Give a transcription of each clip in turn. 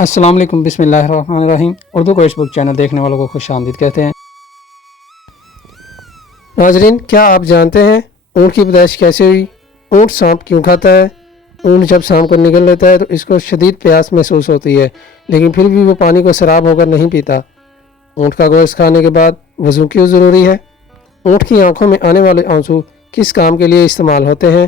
السلام علیکم، بسم اللہ الرحمن الرحیم۔ اردو کو بک چینل دیکھنے والوں کو خوش آمدید کہتے ہیں۔ ناظرین، کیا آپ جانتے ہیں اونٹ کی پیدائش کیسے ہوئی؟ اونٹ سانپ کیوں کھاتا ہے؟ اونٹ جب سانپ کو نگل لیتا ہے تو اس کو شدید پیاس محسوس ہوتی ہے، لیکن پھر بھی وہ پانی کو سراب ہو کر نہیں پیتا۔ اونٹ کا گوشت کھانے کے بعد وضو کیوں ضروری ہے؟ اونٹ کی آنکھوں میں آنے والے آنسو کس کام کے لیے استعمال ہوتے ہیں؟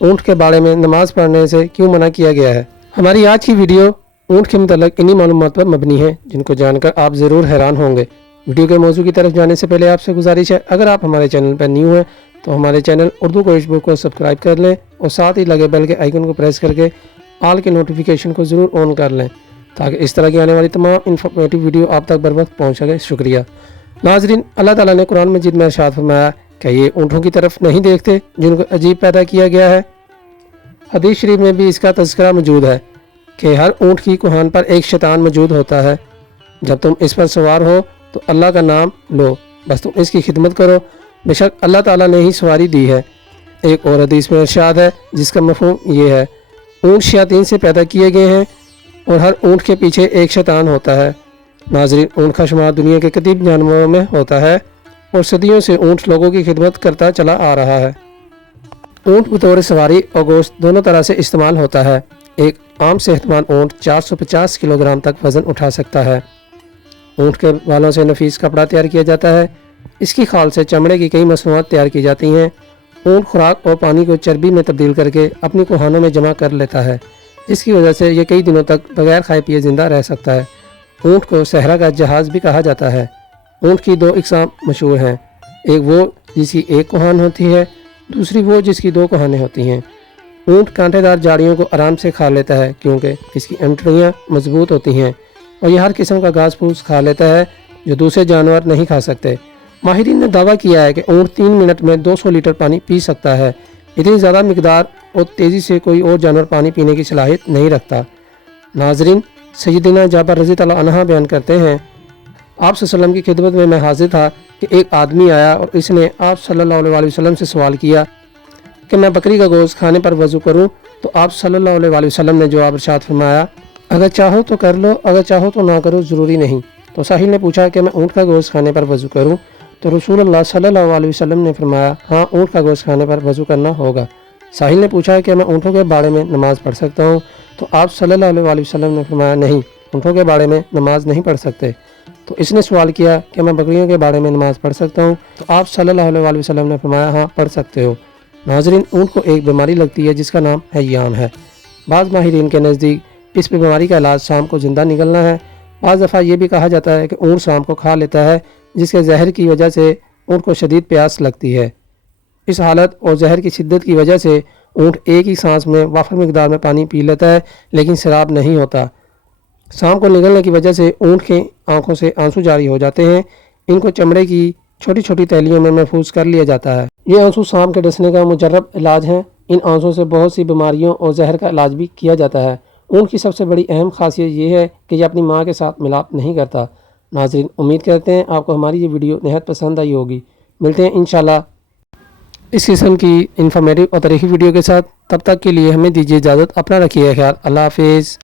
اونٹ کے باڑے میں نماز پڑھنے سے کیوں منع کیا گیا ہے؟ ہماری آج کی ویڈیو اونٹ کے متعلق انہی معلومات پر مبنی ہے جن کو جان کر آپ ضرور حیران ہوں گے۔ ویڈیو کے موضوع کی طرف جانے سے پہلے آپ سے گزارش ہے، اگر آپ ہمارے چینل پر نیو ہیں تو ہمارے چینل اردو کوئش بک کو سبسکرائب کر لیں اور ساتھ ہی لگے بیل کے آئیکن کو پریس کر کے آل کے نوٹیفیکیشن کو ضرور آن کر لیں تاکہ اس طرح کی آنے والی تمام انفارمیٹیو ویڈیو آپ تک بر وقت پہنچ سکے۔ شکریہ۔ ناظرین، اللہ تعالیٰ نے قرآن مجید میں ارشاد فرمایا کہ یہ اونٹوں کی طرف نہیں دیکھتے جن کو عجیب پیدا کیا گیا ہے۔ حدیث شریف میں بھی اس کا تذکرہ موجود ہے کہ ہر اونٹ کی کوہان پر ایک شیطان موجود ہوتا ہے۔ جب تم اس پر سوار ہو تو اللہ کا نام لو، بس تم اس کی خدمت کرو، بے شک اللہ تعالیٰ نے ہی سواری دی ہے۔ ایک اور حدیث میں ارشاد ہے جس کا مفہوم یہ ہے، اونٹ شیاطین سے پیدا کیے گئے ہیں اور ہر اونٹ کے پیچھے ایک شیطان ہوتا ہے۔ ناظرین، اونٹ کا شمار دنیا کے قدیم جانوروں میں ہوتا ہے اور صدیوں سے اونٹ لوگوں کی خدمت کرتا چلا آ رہا ہے۔ اونٹ بطور سواری اور گوشت دونوں طرح سے استعمال ہوتا ہے۔ ایک عام صحت مند اونٹ 450 کلو گرام تک وزن اٹھا سکتا ہے۔ اونٹ کے بالوں سے نفیس کپڑا تیار کیا جاتا ہے۔ اس کی خال سے چمڑے کی کئی مصنوعات تیار کی جاتی ہیں۔ اونٹ خوراک اور پانی کو چربی میں تبدیل کر کے اپنی کوہانوں میں جمع کر لیتا ہے، جس کی وجہ سے یہ کئی دنوں تک بغیر کھائے پیے زندہ رہ سکتا ہے۔ اونٹ کو صحرا کا جہاز بھی کہا جاتا ہے۔ اونٹ کی دو اقسام مشہور ہیں، ایک وہ جس کی ایک کوہان ہوتی ہے، دوسری وہ جس کی دو کوہانیں ہوتی ہیں۔ اونٹ کانٹے دار جھاڑیوں کو آرام سے کھا لیتا ہے کیونکہ اس کی انتڑیاں مضبوط ہوتی ہیں اور یہ ہر قسم کا گھاس پھوس کھا لیتا ہے جو دوسرے جانور نہیں کھا سکتے۔ ماہرین نے دعویٰ کیا ہے کہ اونٹ 3 منٹ میں 200 لیٹر پانی پی سکتا ہے۔ اتنی زیادہ مقدار اور تیزی سے کوئی اور جانور پانی پینے کی صلاحیت نہیں رکھتا۔ ناظرین، سیدنا جابر رضی اللہ عنہ بیان کرتے ہیں، آپ صلی اللہ علیہ وسلم کی خدمت میں میں حاضر تھا کہ ایک آدمی آیا اور اس نے آپ صلی اللہ علیہ وسلم سے سوال کیا کہ میں بکری کا گوشت کھانے پر وضو کروں، تو آپ صلی اللہ علیہ وسلم نے جواب ارشاد فرمایا، اگر چاہو تو کر لو، اگر چاہو تو نہ کرو، ضروری نہیں۔ تو ساحل نے پوچھا کہ میں اونٹ کا گوشت کھانے پر وضو کروں، تو رسول اللہ صلی اللہ علیہ وسلم نے فرمایا، ہاں، اونٹ کا گوشت کھانے پر وضو کرنا ہوگا۔ ساحل نے پوچھا کہ میں اونٹوں کے باڑے میں نماز پڑھ سکتا ہوں، تو آپ صلی اللہ علیہ وسلم نے فرمایا، نہیں، اونٹوں کے باڑے میں نماز نہیں پڑھ سکتے۔ تو اس نے سوال کیا کہ میں بکریوں کے باڑے میں نماز پڑھ سکتا ہوں، تو آپ صلی اللہ علیہ وسلم نے فرمایا، ہاں، پڑھ سکتے ہو۔ ناظرین، اونٹ کو ایک بیماری لگتی ہے جس کا نام ہیام ہے۔ بعض ماہرین کے نزدیک اس بیماری کا علاج سانپ کو زندہ نگلنا ہے۔ بعض دفعہ یہ بھی کہا جاتا ہے کہ اونٹ سانپ کو کھا لیتا ہے، جس کے زہر کی وجہ سے اونٹ کو شدید پیاس لگتی ہے۔ اس حالت اور زہر کی شدت کی وجہ سے اونٹ ایک ہی سانس میں وافر مقدار میں پانی پی لیتا ہے لیکن سیراب نہیں ہوتا۔ سانپ کو نگلنے کی وجہ سے اونٹ کی آنکھوں سے آنسو جاری ہو جاتے ہیں۔ ان کو چمڑے کی چھوٹی چھوٹی تیلیوں میں محفوظ کر لیا جاتا ہے۔ یہ آنسو سانپ کے ڈسنے کا مجرب علاج ہیں۔ ان آنسوں سے بہت سی بیماریوں اور زہر کا علاج بھی کیا جاتا ہے۔ اونٹ کی سب سے بڑی اہم خاصیت یہ ہے کہ یہ اپنی ماں کے ساتھ ملاپ نہیں کرتا۔ ناظرین، امید کرتے ہیں آپ کو ہماری یہ ویڈیو نہایت پسند آئی ہوگی۔ ملتے ہیں انشاءاللہ اس قسم کی انفارمیٹیو اور تاریخی ویڈیو کے ساتھ۔ تب تک کے لیے ہمیں دیجیے اجازت، اپنا رکھیے خیال۔ اللہ حافظ۔